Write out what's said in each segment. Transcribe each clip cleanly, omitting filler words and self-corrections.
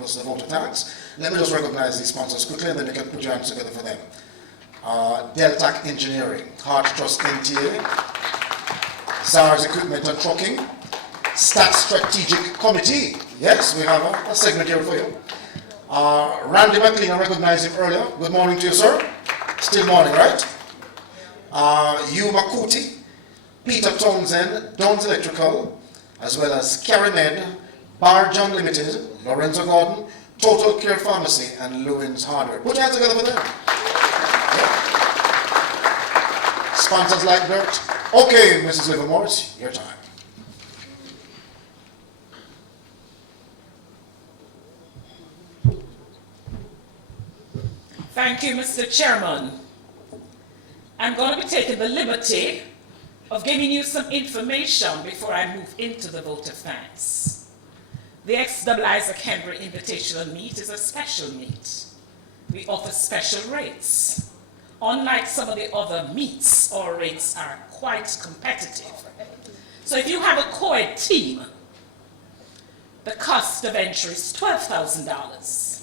Was the vote of thanks. Let me just recognize these sponsors quickly and then you can put your hands together for them. Deltac Engineering, Hard Trust NTA, SARS Equipment and Trucking, Stat Strategic Committee. Yes, we have a segment here for you. Randy McLean, I recognized him earlier. Good morning to you, sir. Still morning, right? Hugh Makuti, Peter Townsend, Dons Electrical, as well as Carimed, Bar John Limited, Lorenzo Gordon, Total Care Pharmacy, and Lewin's Hardware. Put your hands together for them. Yeah. Sponsors like Bert. Okay, Mrs. Livermore, it's your time. Thank you, Mr. Chairman. I'm going to be taking the liberty of giving you some information before I move into the vote of thanks. The XW Isaac Henry Invitational Meat is a special meat. We offer special rates. Unlike some of the other meats, our rates are quite competitive. So if you have a co-ed team, the cost of entry is $12,000.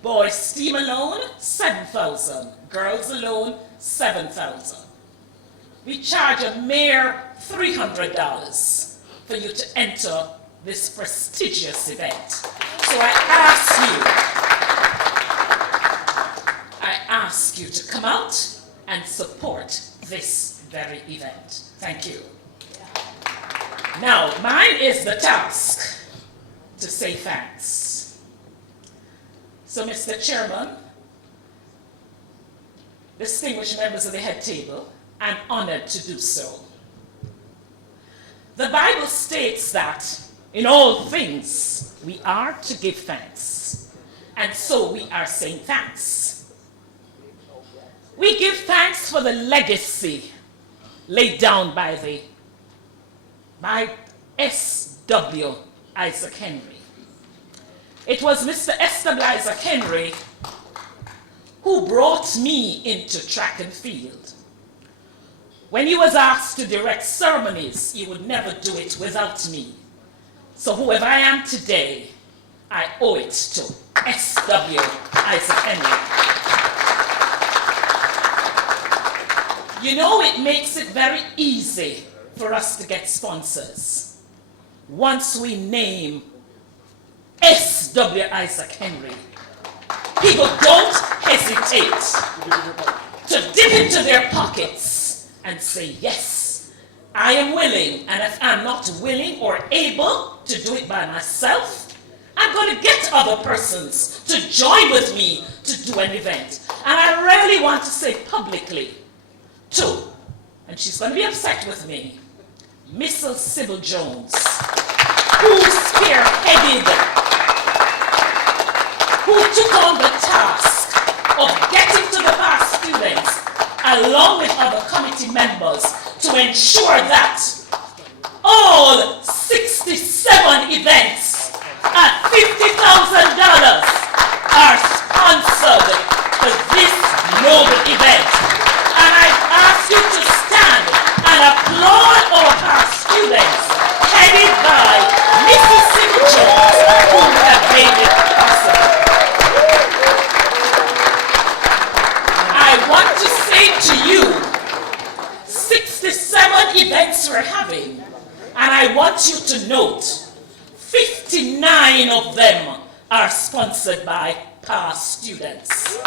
Boys team alone, $7,000. Girls alone, $7,000. We charge a mere $300 for you to enter this prestigious event. So I ask you to come out and support this very event. Thank you. Now, mine is the task to say thanks. So, Mr. Chairman, distinguished members of the head table, I'm honored to do so. The Bible states that in all things, we are to give thanks. And so we are saying thanks. We give thanks for the legacy laid down by S.W. Isaac Henry. It was Mr. S.W. Isaac Henry who brought me into track and field. When he was asked to direct ceremonies, he would never do it without me. So whoever I am today, I owe it to S.W. Isaac Henry. You know, it makes it very easy for us to get sponsors. Once we name S.W. Isaac Henry, people don't hesitate to dip into their pockets and say, yes, I am willing, and if I'm not willing or able to do it by myself, I'm going to get other persons to join with me to do an event. And I really want to say publicly, too, and she's going to be upset with me, Mrs. Sybil Jones, who spearheaded, who took on the task of getting to the past students, along with other committee members, to ensure that all 67 events at $50,000 are sponsored for this noble event. And I ask you to stand and applaud our past students, headed by Mrs. Sybil Jones, who have made it possible. I want to say to you, 67 events we're having, and I want you to note, 59 of them are sponsored by past students.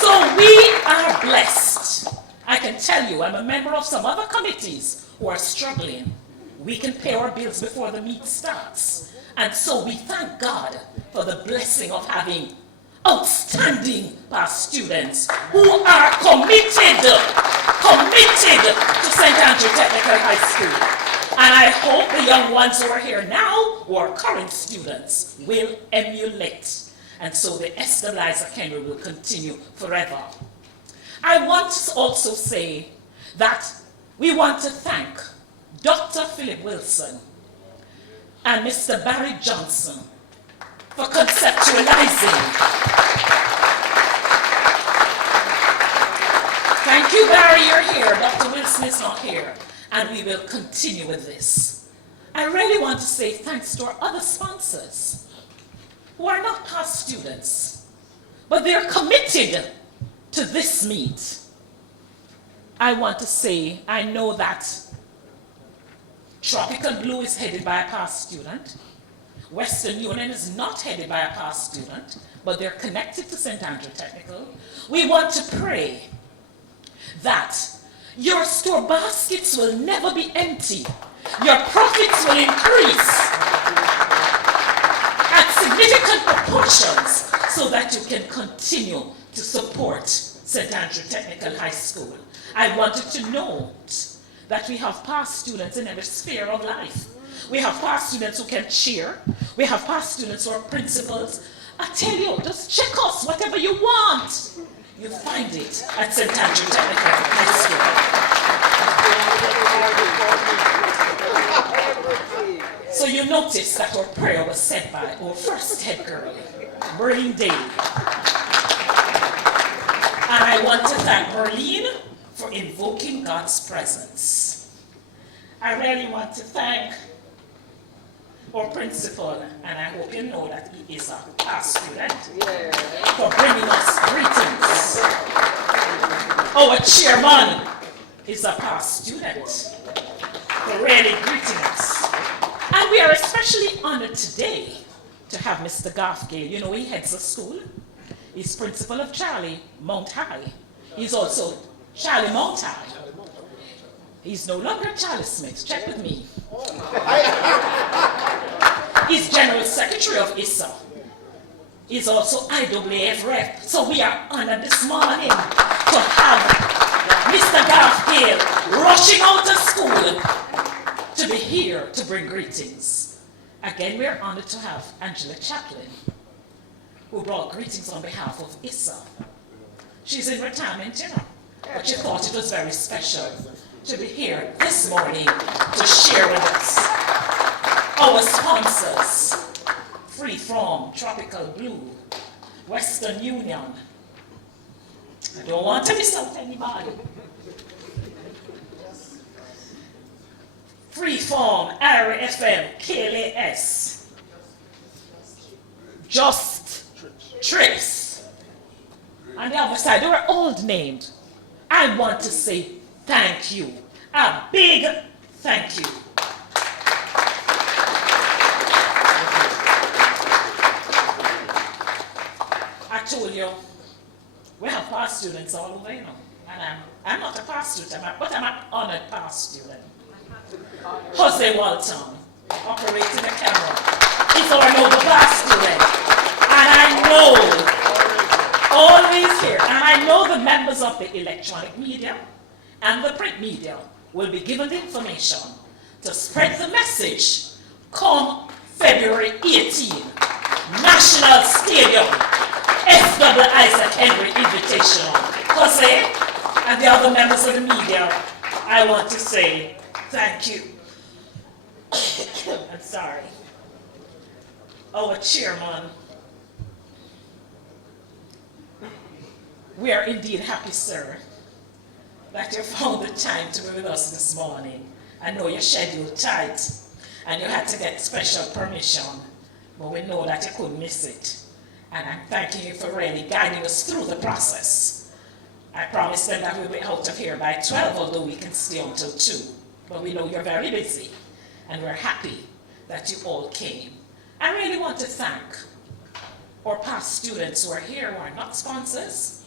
So we are blessed. I can tell you, I'm a member of some other committees who are struggling. We can pay our bills before the meet starts. And so we thank God for the blessing of having outstanding past students who are committed to St. Andrew Technical High School. And I hope the young ones who are here now, who are current students, will emulate. And so the S.W. Isaac Henry will continue forever. I want to also say that we want to thank Dr. Philip Wilson and Mr. Barry Johnson for conceptualizing. Thank you, Barry, you're here. Dr. Wilson is not here. and we will continue with this. I really want to say thanks to our other sponsors who are not past students, but they're committed to this meet. I want to say, I know that Tropical Blue is headed by a past student. Western Union is not headed by a past student, but they're connected to St. Andrew Technical. We want to pray that your store baskets will never be empty. Your profits will increase at significant proportions so that you can continue to support St. Andrew Technical High School. I wanted to note that we have past students in every sphere of life. We have past students who can cheer. We have past students who are principals. I tell you, just check us, whatever you want. You find it at St. Andrew Technical High School. So you notice that our prayer was said by our first head girl, Merlene Day. And I want to thank Merlene for invoking God's presence. I really want to thank our principal, and I hope you know that he is a past student, for bringing us greetings. Our chairman is a past student, for really greeting us. And we are especially honored today to have Mr. Garfgale. You know, he heads the school. He's principal of Charlie Mount High. He's also Charlie Mount High. He's no longer Charlie Smith. Check with me. He's General Secretary of ISA. He's also IAAF rep. So we are honored this morning to have Mr. Garfgale rushing out of school to be here to bring greetings. Again, we are honored to have Angela Chaplin, who brought greetings on behalf of ISA. She's in retirement, you know, but she thought it was very special to be here this morning to share with us. Our sponsors, Free From, Tropical Blue, Western Union. I don't want to miss out anybody. Free From, Area FM, KLAS. Just Trips. On the other side, they were all named. I want to say thank you. A big thank you. I told you, we have past students all over, you know. And I'm not a past student, but I'm an honored past student. Jose Walton, operating the camera. He's our noble past student. And I know, always here, and I know the members of the electronic media and the print media will be given the information to spread the message come February 18, National Stadium, S.W. Isaac Henry Invitational. Jose and the other members of the media, I want to say thank you. I'm sorry. Our chairman, we are indeed happy, sir, that you found the time to be with us this morning. I know your schedule tight and you had to get special permission, but we know that you couldn't miss it. And I'm thanking you for really guiding us through the process. I promised them that we'll be out of here by 12, although we can stay until 2. But we know you're very busy, and we're happy that you all came. I really want to thank our past students who are here, who are not sponsors,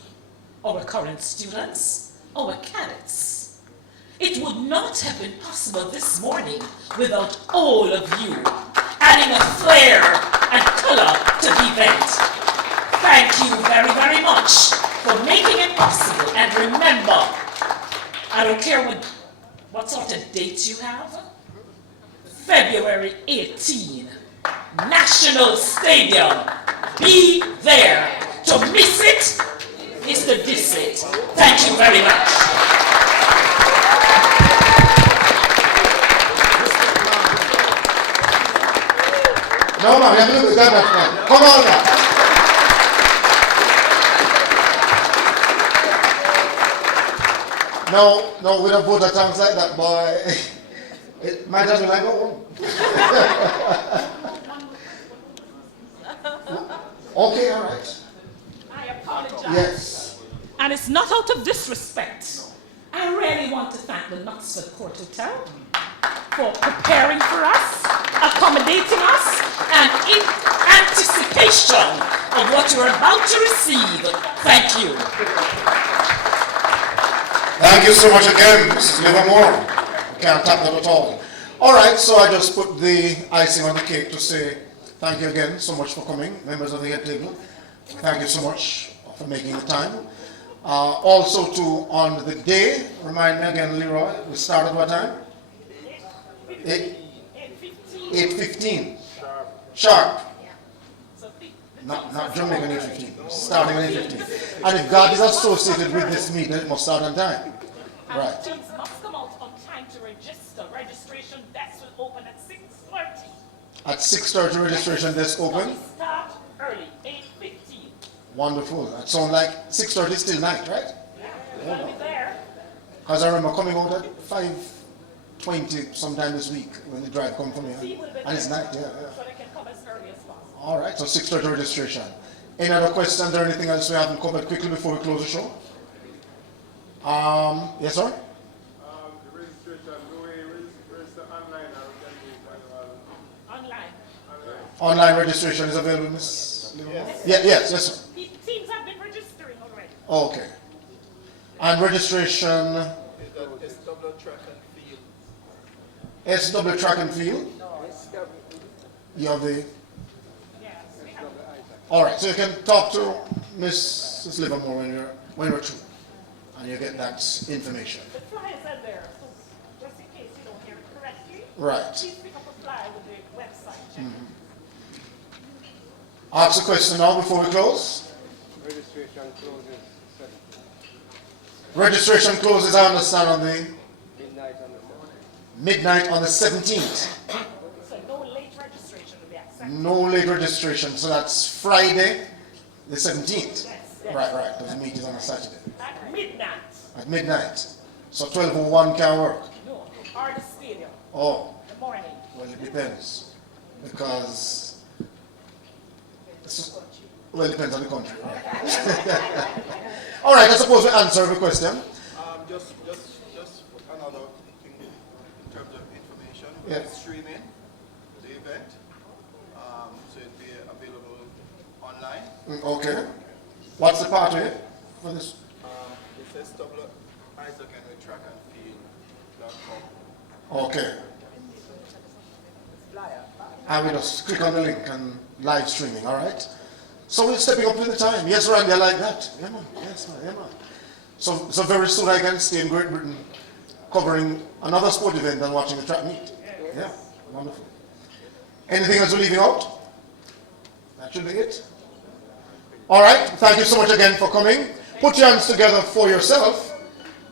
our current students, our cadets. It would not have been possible this morning without all of you adding a flair and color to the event. Thank you very, very much for making it possible. And remember, I don't care what sort of date you have, February 18, National Stadium. Be there. To miss it is to diss it. Thank you very much. No, ma'am, you have to look at that, man. Come on now. No, we don't vote at times like that, boy. It might as well I go home. Okay, all right. I apologize. Yes. And it's not out of disrespect. I really want to thank the Knutsford Court Hotel for preparing for us, accommodating us, and in anticipation of what you're about to receive. Thank you. Thank you so much again, Mrs. Livermore. Can't tap that at all. All right, so I just put the icing on the cake to say thank you again so much for coming, members of the head table. Thank you so much for making the time. Also, too, on the day, remind me again, Leroy, we start at what time? 8:15. Sharp. Not Jamaican 8:15. Starting at 8:15. And if God is associated with this meeting, it must start on time. Right. Teams must come out on time to register. Registration desks will open at 6:30. At 6:30, registration desk open. We start early, 8:15. Wonderful. That sounds like 6:30 is still night, right? We'll be there. Because I remember coming out at 5:20 sometime this week when the drive come from here. And it's night, yeah. So they can come as early as possible. All right, so 6:30 registration. Any other questions or anything else we haven't covered quickly before we close the show? Yes, sir? The registration, do we register online or we can do it manually? Online. Online registration is available, Miss Livermore? Yes, sir. Teams have been registering already. Okay. And registration, SW track and field. SW track and field? You have the... Yes, we have. All right, so you can talk to Mrs. Livermore when you're through, and you get that information. The flyers are there, so just in case you don't hear it correctly, Right. please pick up a flyer with the website. Check it. Ask a question now before we close. Registration closes 7. Registration closes, I understand, on the Midnight on the 7th. midnight on the 17th. So no late registration will be accepted. No late registration, so that's Friday the 17th. Yes. Right, because the meet is on a Saturday. At midnight. At midnight. So 12:01 can work. No, or the stadium, Oh, the morning. well, it depends. Because, well, it depends on the country. Right? All right, I suppose we answer the question. Just another thing in terms of information. Yeah. We're streaming the event, so it'll be available online. Okay. What's the pathway for this? It's SW.IsaacHenryTrackandField.com. Okay. I will just click on the link and live streaming, all right? So we're stepping up to the time. Yes, Randy, I like that. Yeah, man. Yes, man. Yeah, man. So very soon I can stay in Great Britain covering another sport event and watching the track meet. Yeah, wonderful. Anything else we're leaving out? That should be it. All right, thank you so much again for coming. Put your hands together for yourself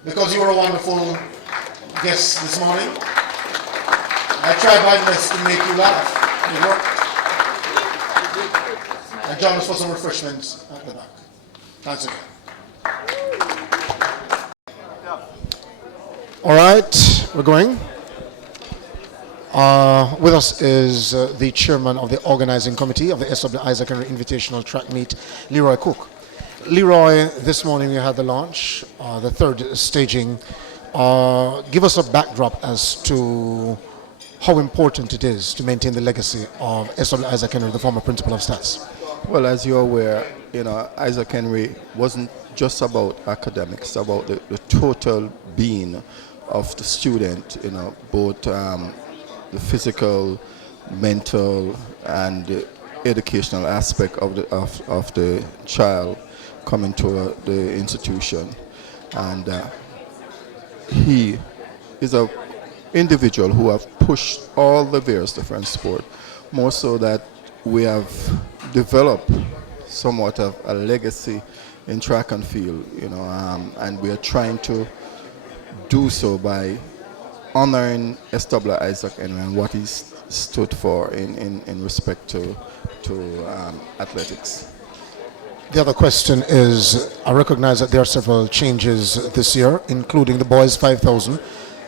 because you were a wonderful guest this morning. I tried my best to make you laugh. It worked. And join us for some refreshments at the back. Thanks again. All right, we're going. With us is the chairman of the organizing committee of the SW Isaac Henry Invitational Track Meet, Leroy Cook. Leroy, this morning we had the launch, the third staging. Give us a backdrop as to how important it is to maintain the legacy of SW Isaac Henry, the former principal of Stats. Well, as you're aware, Isaac Henry wasn't just about academics, about the total being of the student, both the physical, mental, and the educational aspect of the child coming to the institution. And he is a individual who have pushed all the various different sport, more so that we have developed somewhat of a legacy in track and field, and we are trying to do so by honoring SW Isaac and what he stood for in respect to athletics. The other question is, I recognize that there are several changes this year, including the boys 5,000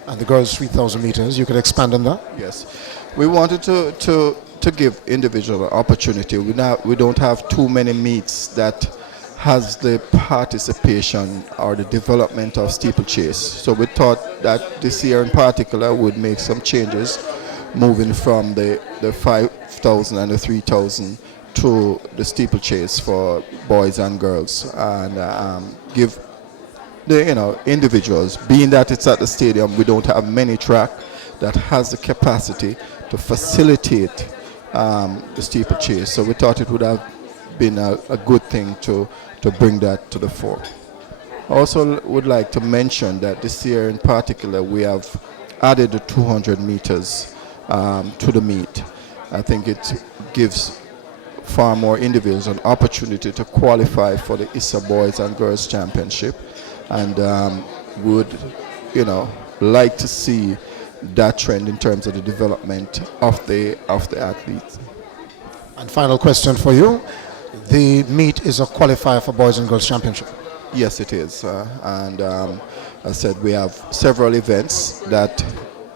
and the girls 3,000 meters. You could expand on that? Yes, we wanted to give individual opportunity. We don't have too many meets that has the participation or the development of steeplechase. So we thought that this year in particular would make some changes, moving from the 5,000 and the 3,000 to the steeplechase for boys and girls, and give the individuals, being that it's at the stadium, we don't have many track that has the capacity to facilitate the steeplechase. So we thought it would have been a good thing to bring that to the fore. Also would like to mention that this year in particular we have added the 200 meters to the meet. I think it gives far more individuals an opportunity to qualify for the ISA Boys and Girls Championship, and would like to see that trend in terms of the development of the athletes. And final question for you. The meet is a qualifier for Boys and Girls Championship. Yes, it is. And as I said, we have several events that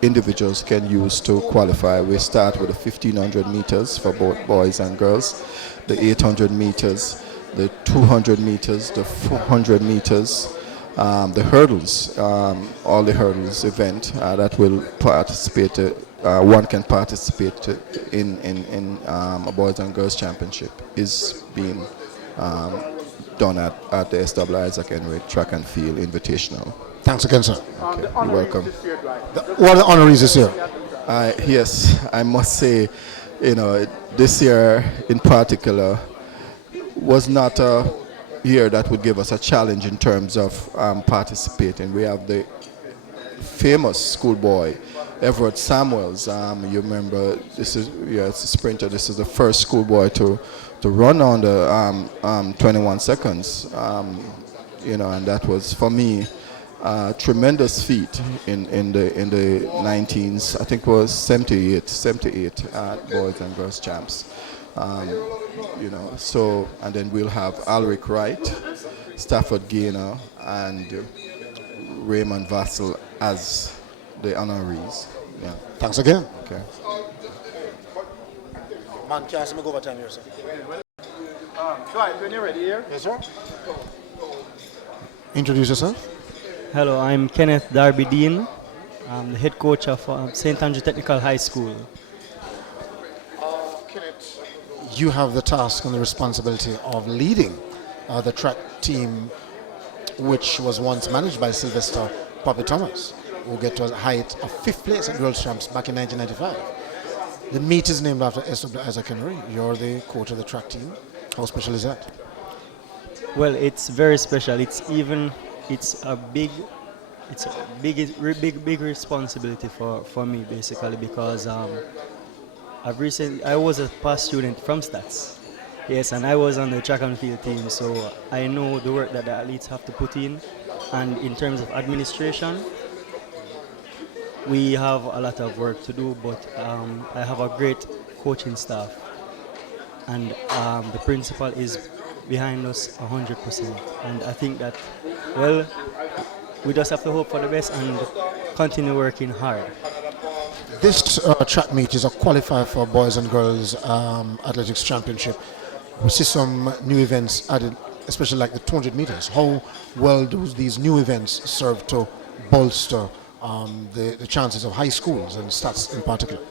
individuals can use to qualify. We start with the 1,500 meters for both boys and girls, the 800 meters, the 200 meters, the 400 meters, the hurdles, all the hurdles event that will participate. One can participate in a boys and girls championship is being done at the SW Isaac Henry Track and Field Invitational. Thanks again, sir. Okay, you're welcome. What are the honorees this year? Yes, I must say, this year in particular was not a year that would give us a challenge in terms of participating. We have the famous schoolboy Everett Samuels. You remember, it's a sprinter. This is the first schoolboy to run on the 21 seconds. And that was for me a tremendous feat in the 19s. I think it was 78 boys and girls champs. So, and then we'll have Alric Wright, Stafford Gaynor, and Raymond Vassell as the honorees. Yeah. Thanks again. Okay. Man, can I go over time here, sir? Right, when you're ready here. Yes, sir. Introduce yourself. Hello, I'm Kenneth Darby Dean. I'm the head coach of St. Andrew Technical High School. Kenneth, you have the task and the responsibility of leading the track team, which was once managed by Sylvester Poppy Thomas, who get to a height of 5th place at World Champs back in 1995. The meet is named after SW Isaac Henry. You're the coach of the track team. How special is that? Well, it's very special. It's a big responsibility for me, basically, because I was a past student from Stats. Yes, and I was on the track and field team, so I know the work that the athletes have to put in. And in terms of administration, we have a lot of work to do, but I have a great coaching staff, and the principal is behind us 100%. And I think that, well, we just have to hope for the best and continue working hard. This track meet is a qualifier for Boys and Girls Athletics Championship. We see some new events added, especially like the 200 meters. How well do these new events serve to bolster the chances of high schools and Stats in particular?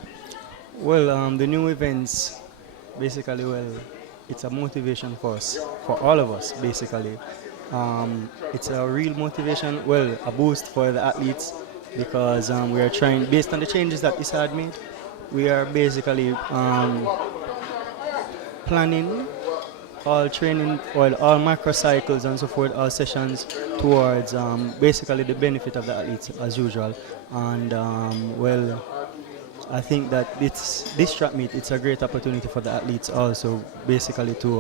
Well, the new events, basically, well, it's a motivation for us, for all of us, basically. It's a real motivation, well, a boost for the athletes, because we are trying, based on the changes that ISA had made, we are basically planning all training, all microcycles and so forth, all sessions towards basically the benefit of the athletes as usual. And well, I think that this track meet, it's a great opportunity for the athletes also, basically to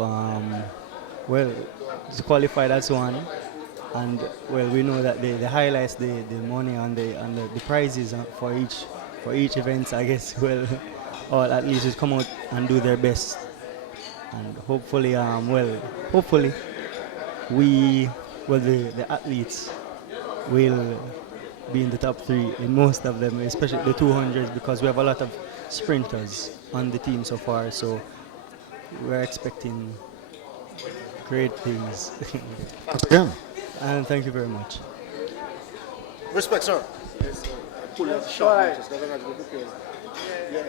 well, to qualify, that's one. And well, we know that the highlights, the money and the prizes for each event, I guess, well, all athletes will come out and do their best. and hopefully, hopefully the athletes will be in the top 3 in most of them, especially the 200s, because we have a lot of sprinters on the team so far. So we're expecting great things. Thanks again. And thank you very much. Respect, sir. Pull out the shot. Just doesn't have to be prepared. Yeah.